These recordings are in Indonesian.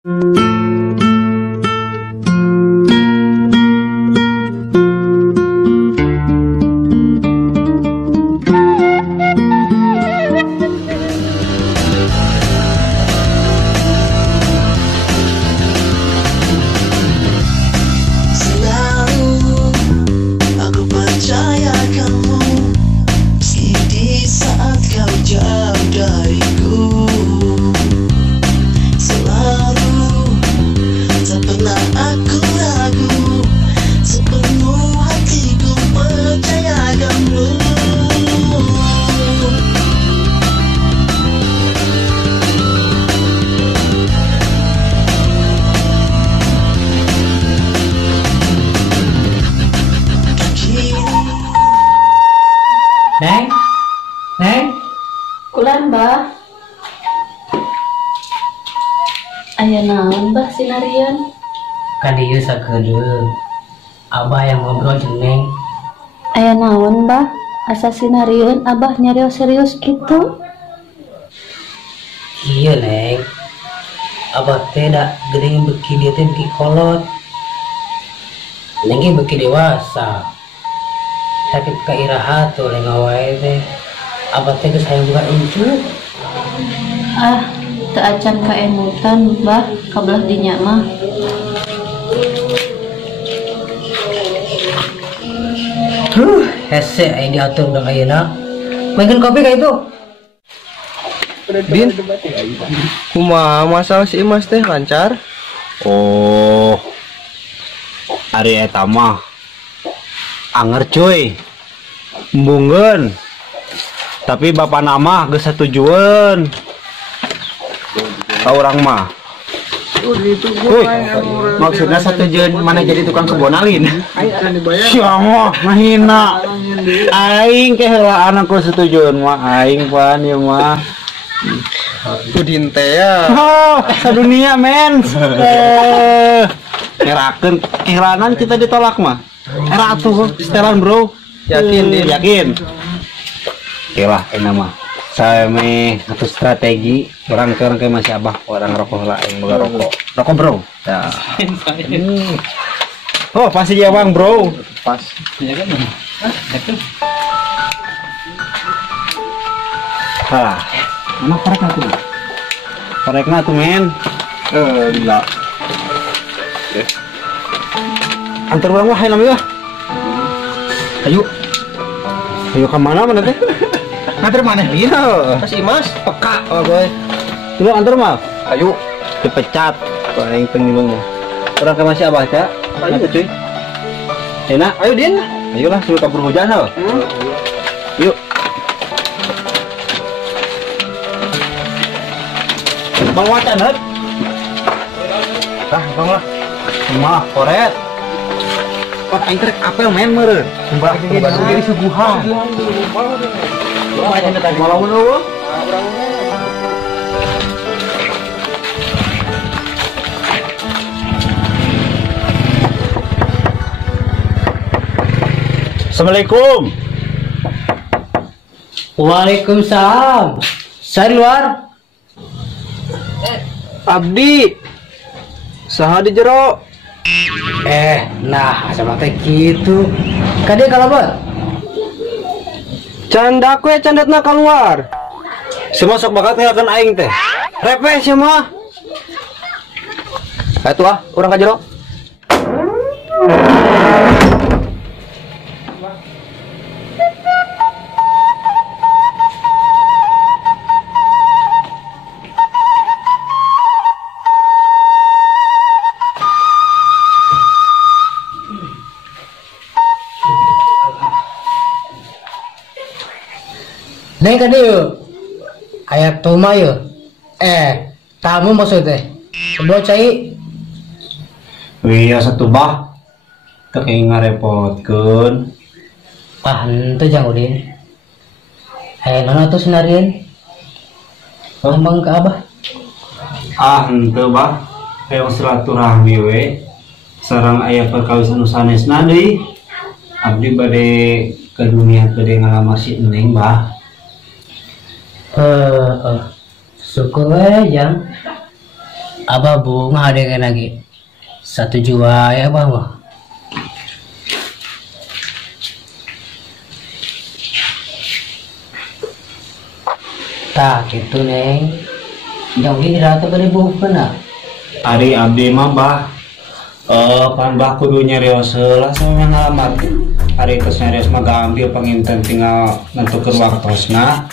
Neng, Kulan bah. Aya naon bah sinarian? kan ieu sakedeuk abah yang ngobrol jeung Neng. Aya naon bah? Asa sinarian abah nyarios serius gitu? Iya Neng, abah teh da geuning beki dia teh beki kolot. Neng ge beki dewasa. Sakit kairaha tuh leng wae teh. Abah teh geus hayang buka incu. Ah, teu acan kaemutan bah, kabelah dinya mah. Hese aya diatur udah ayeuna. Maikeun kopi ka itu. Din, kumaha masalah si Imas teh lancar? Oh, ari eta mah anger cuy, embungkeun. Tapi bapak nama geus satujueun ka urang mah. Wih, maksudnya satujueun mana jadi tukang kebonalin? Siapa mahina? Aing ke heula anakku satujueun mah aing pan ieu mah. Udin teh ya. Oh, sadunia men. Ngerakeun kehelanan kita ditolak mah. Era atuh setelan bro. Yakin Din? Yakin. Oke lah, enak mah. Saya meh satu strategi orang kayak masih abah orang rokok lah yang boga rokok. Rokok bro. Ya. Oh pasti dia bang bro. Pas. Halah. Mana korek tuh? Korek tuh men. Gila. Antar orang wah namanya. Ayo. Ayo kemana mana teh? Nganter mana? Iya. Mas Imas. Peka. Oh boy. Tunggu antar mah. Ayo. Dipecat. Paling pengen orang ke masih abah cak. Ayo cuy. Enak. Ayo Din. Ayolah suruh kabur hujan loh. Yuk. Bang wacan hat. Bang lah. Mah koret. Wah, aing trek apel main meureun. Mbah jadi suguhan. Lumayan tadi malam eueuh. Assalamualaikum. Waalaikumsalam. Saya di luar. Abdi. Saha di jero? Nah, sama teh gitu. Kade kalabot. Canda kue candatna keluar. Semua sok bakat ngelakan aing teh. Repe semua. Atuh ah, urang ka jero. Neng kade yuk. Ayat tuma yuk. Tamu maksudnya. Sebuah cai. Iya satu bah. Tak ingin ngarepotkeun. Itu jangan udin. Nona tuh senarian. Ngomong ke abah. Henteu bah. Hayang silaturahmi we. Sareng aya perkawisan sanesna deui. Abdi bade ke dunia bade ngalamar si Neng bah. Syukur we yang Abah bunga ada yang lagi 1 juta ya Abah. Tak gitu neng. Jauh ini rata beribu benar. Ari abdi mah bah pan bah kudu nyarios heula sama ngalamat. Ari tos nyarios mah gampil panginten tinggal nentukeun waktosna.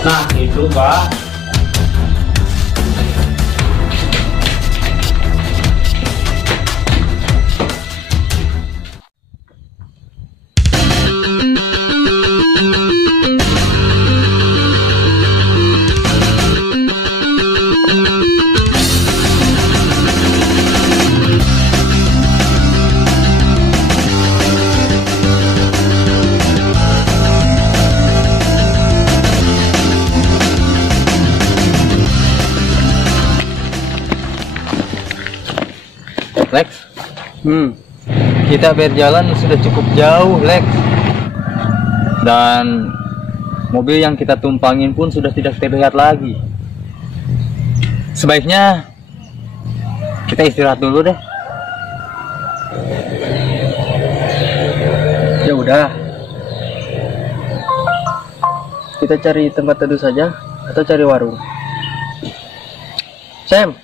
Nah itu bah. Lex, kita berjalan sudah cukup jauh, Lex. Dan mobil yang kita tumpangin pun sudah tidak terlihat lagi. Sebaiknya kita istirahat dulu deh. Ya udah, kita cari tempat teduh saja atau cari warung. Sam,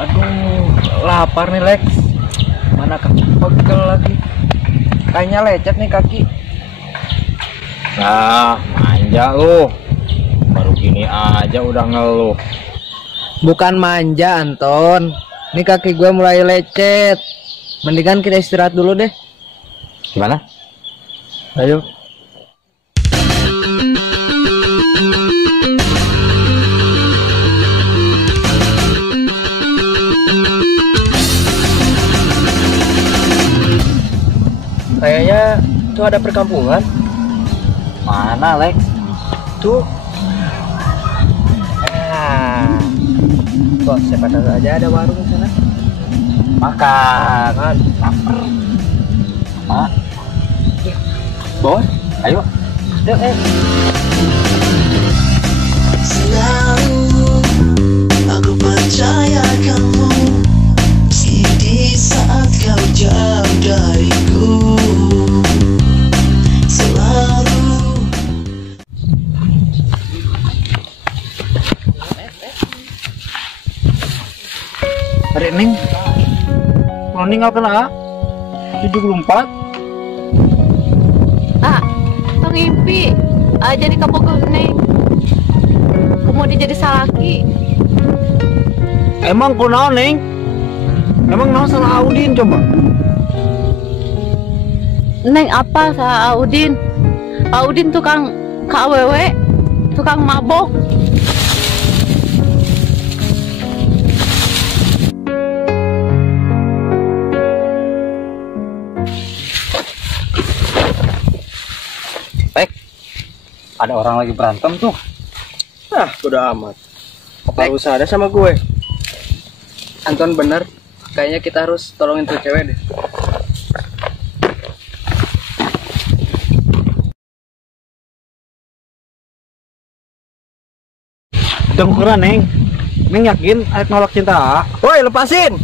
aduh, lapar nih Lex. Mana kaki pegel lagi. Kayaknya lecet nih kaki. Nah, manja lu. Baru gini aja udah ngeluh. Bukan manja, Anton. Ini kaki gue mulai lecet. Mendingan kita istirahat dulu deh. Gimana? Ayo. Kayaknya tuh ada perkampungan. Mana, Lex? Tuh. Tuh, siapa tahu aja ada warung di sana. Makan. Lapar. Mak. Bos, ayo. Yuk, Selalu aku percaya kamu, meski di saat kau jauh dariku. Selalu. Hari Neng. Mau ninggal kena 74. Tuh ngimpi. Jadi kapok Neng. Kemudian jadi salaki. Emang kunaon, Neng? Emang naon salah Audin coba? Neng apa sa Audin? Audin tukang KWW, tukang mabok. ada orang lagi berantem tuh. Ah, udah amat. Apa usah ada sama gue? Anton bener, kayaknya kita harus tolongin tuh cewek deh. Dengkuran, Neng. Neng yakin ayat nolak cinta? Woi, lepasin!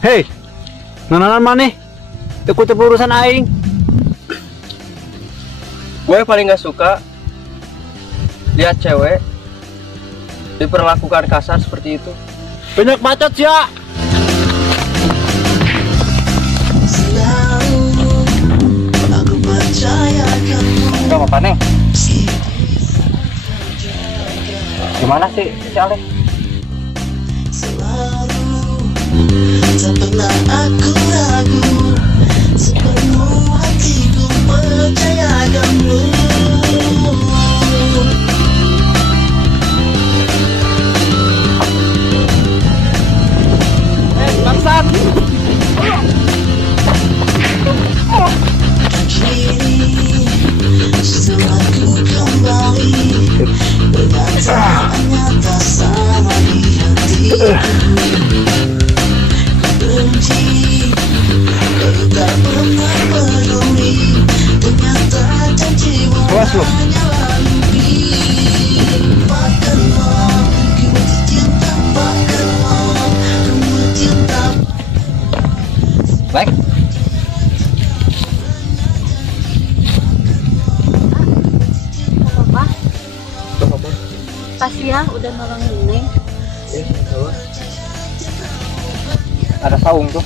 Hei, nananan mana? Ikut urusan aing. Gue paling gak suka lihat cewek diperlakukan kasar seperti itu. Banyak bacot ya. Selalu aku percaya kamu. Gak apa-apa, Neng. Gimana sih si Alex? Selalu tak pernah aku ragu, sepenuh hatiku percaya kamu. Lex. Apa? Kasih ya udah nolongin Neng. Ada saung tuh.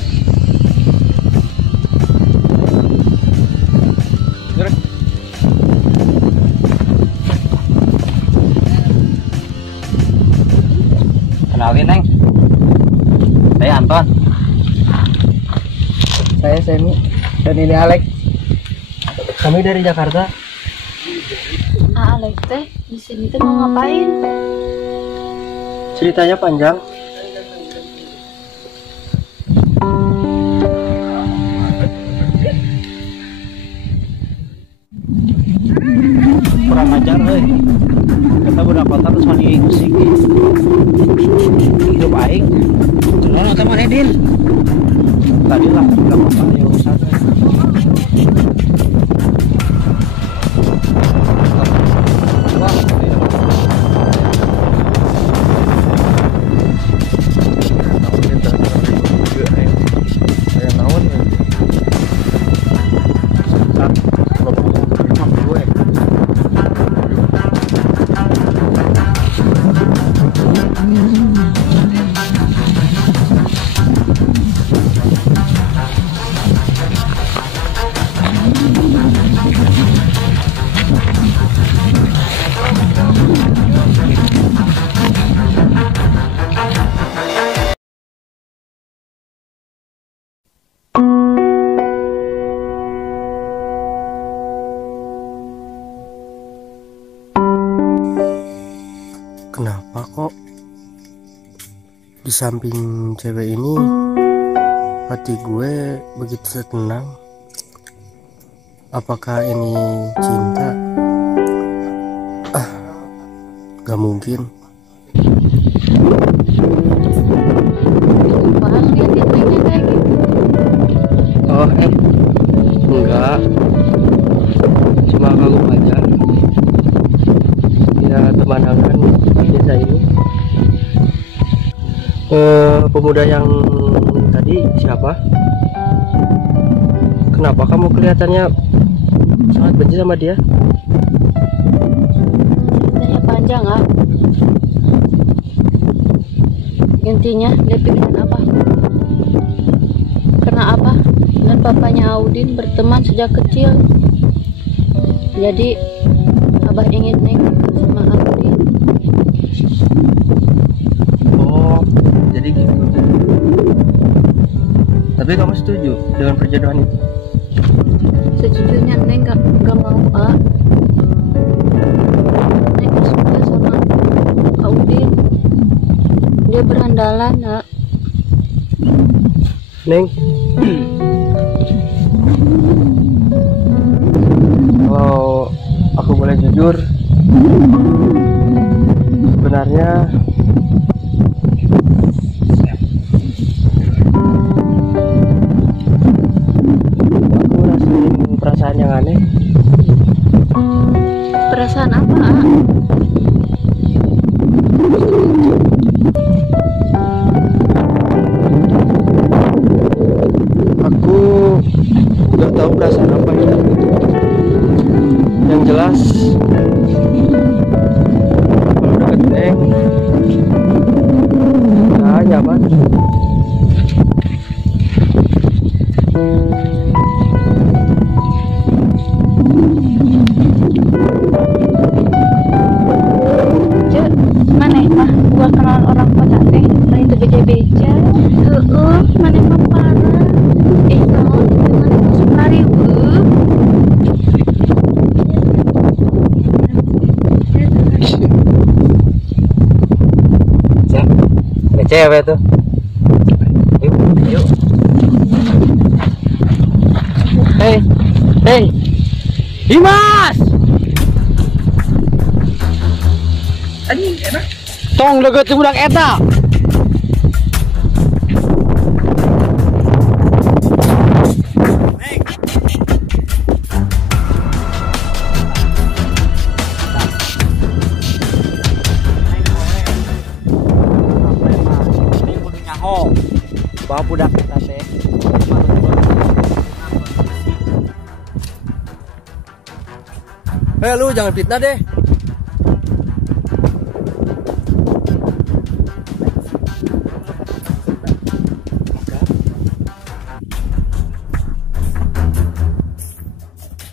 Kenalin Neng. Saya Anton. Saya Semi dan ini Alex. Kami dari Jakarta. Alex teh di sini teh mau ngapain? Ceritanya panjang. Kurang ajar kita budak kota terus mandi musik hidup aing turun atau mana Din tadi lah budak kota yang urusan Kenapa kok di samping cewek ini hati gue begitu tenang? Apakah ini cinta? Gak mungkin. Bahas lihat Nengnya kayak gitu. Oh enggak, cuma kagum aja. Ya pemandangan desa ini. Pemuda yang tadi siapa? Kenapa kamu kelihatannya sangat benci sama dia? Ceritanya panjang ah. Intinya dia pilihan apa? Karena apa? Dan papanya Audin berteman sejak kecil. Jadi Abah ingin Neng sama Audin. Oh, jadi gitu. Tapi kamu setuju dengan perjodohan itu? Sejujurnya Neng gak mau ah. Neng gak suka sama Audin. Dia berandalan nak. Neng, kalau aku boleh jujur, sebenarnya aku rasain perasaan yang aneh. Perasaan apa ah? Aku nggak tahu perasaan apa ya. Yang jelas, kalau deket Neng, nah nyaman. Cek, mana mah gua kenal orang kota teh, lain itu beja-beja. Mana mah parah. Kalau mana masuk lari Ada cewek tuh. Yuk. Hey, Dimas! Anjing enak. Tong deket budak eta. Bawa budak kita teh. Lu jangan fitnah deh.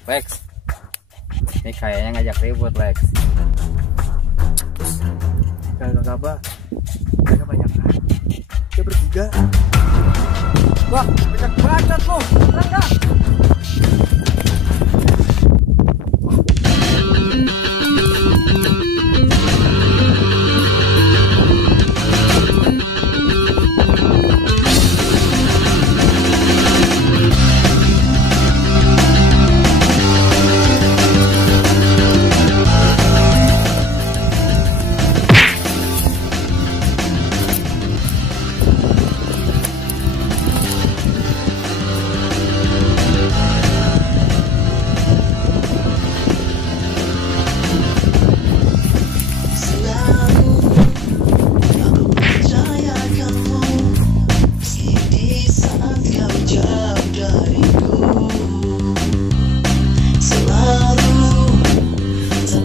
Lex, ini kayaknya ngajak ribut Lex. Gak apa. Mereka banyak kan. Dia bertiga. Wah, banyak banget lu.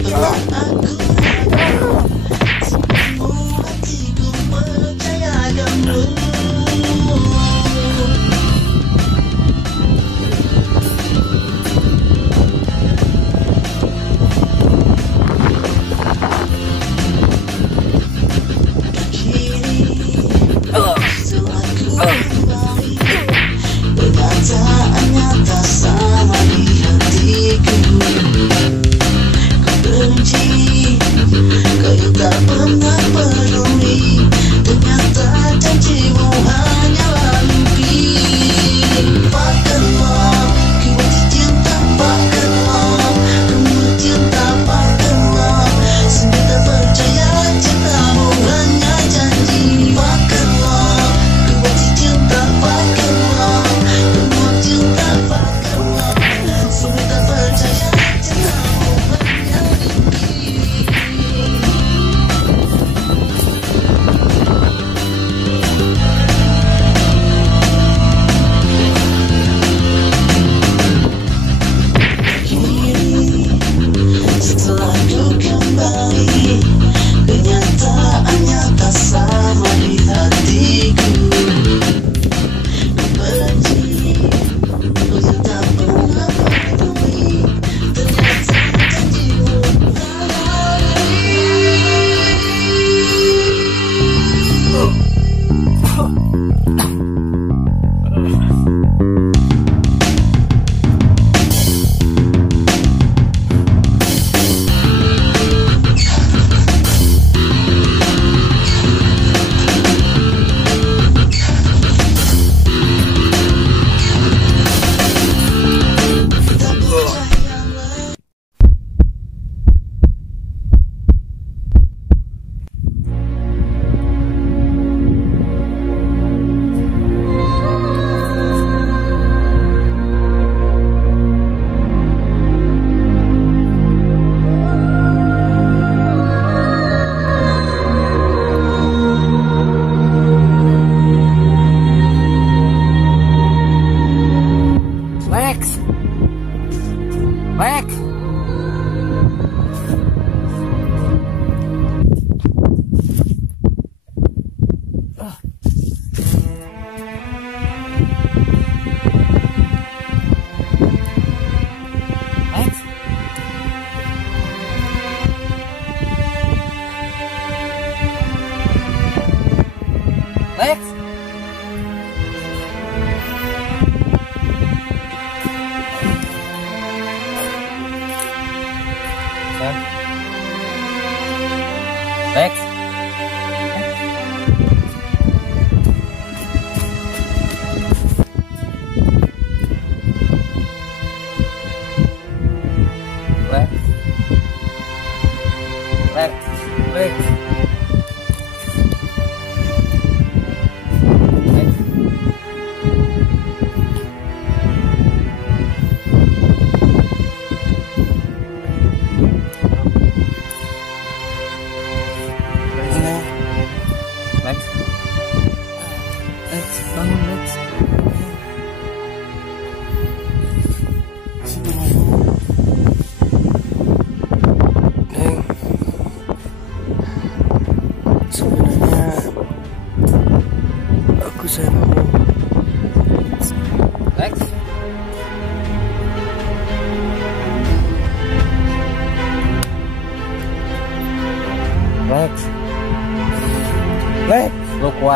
Serang.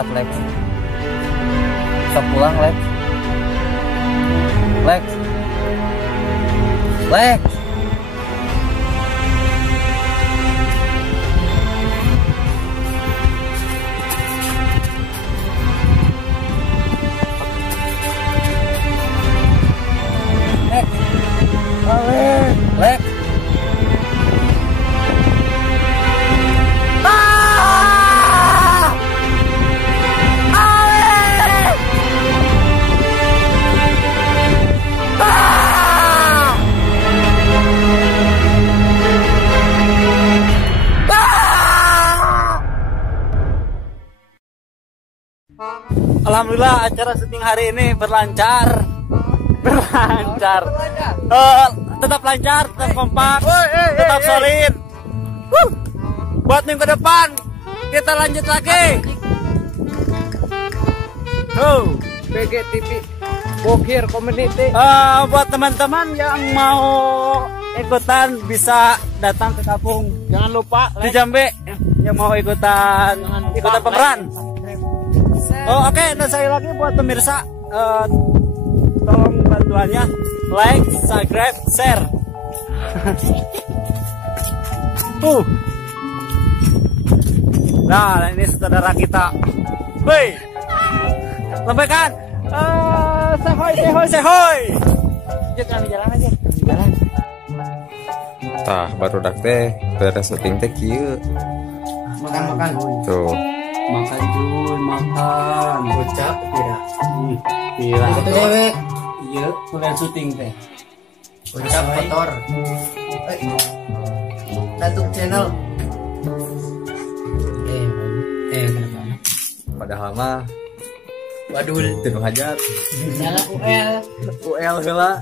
telat, Lex. Bisa pulang, Lex. Lex. Lex. Lex. Alhamdulillah acara syuting hari ini berlancar. Tetap lancar, tetap kompak, tetap solid. Buat minggu depan kita lanjut lagi. BGTV Bokir Community. Buat teman-teman yang mau ikutan bisa datang ke kampung. Jangan lupa di Jambe yang mau ikutan pemeran. Oke, dan saya lagi buat pemirsa, tolong bantuannya like, subscribe, share. Nah, ini saudara kita. Woi, lempaikan. Sehoy. Jangan jalan aja. Jalan. Tah, baru dak teh beres syuting teh kieu. Makan. Tuh. Makan Jun, makan. Bocap tidak. Gila. Itu cewek. Iya, kuliah syuting teh. Bocap kotor. Datuk channel. Kenapa? Padahal mah Waduh, teu hajat. salah UL. UL heula.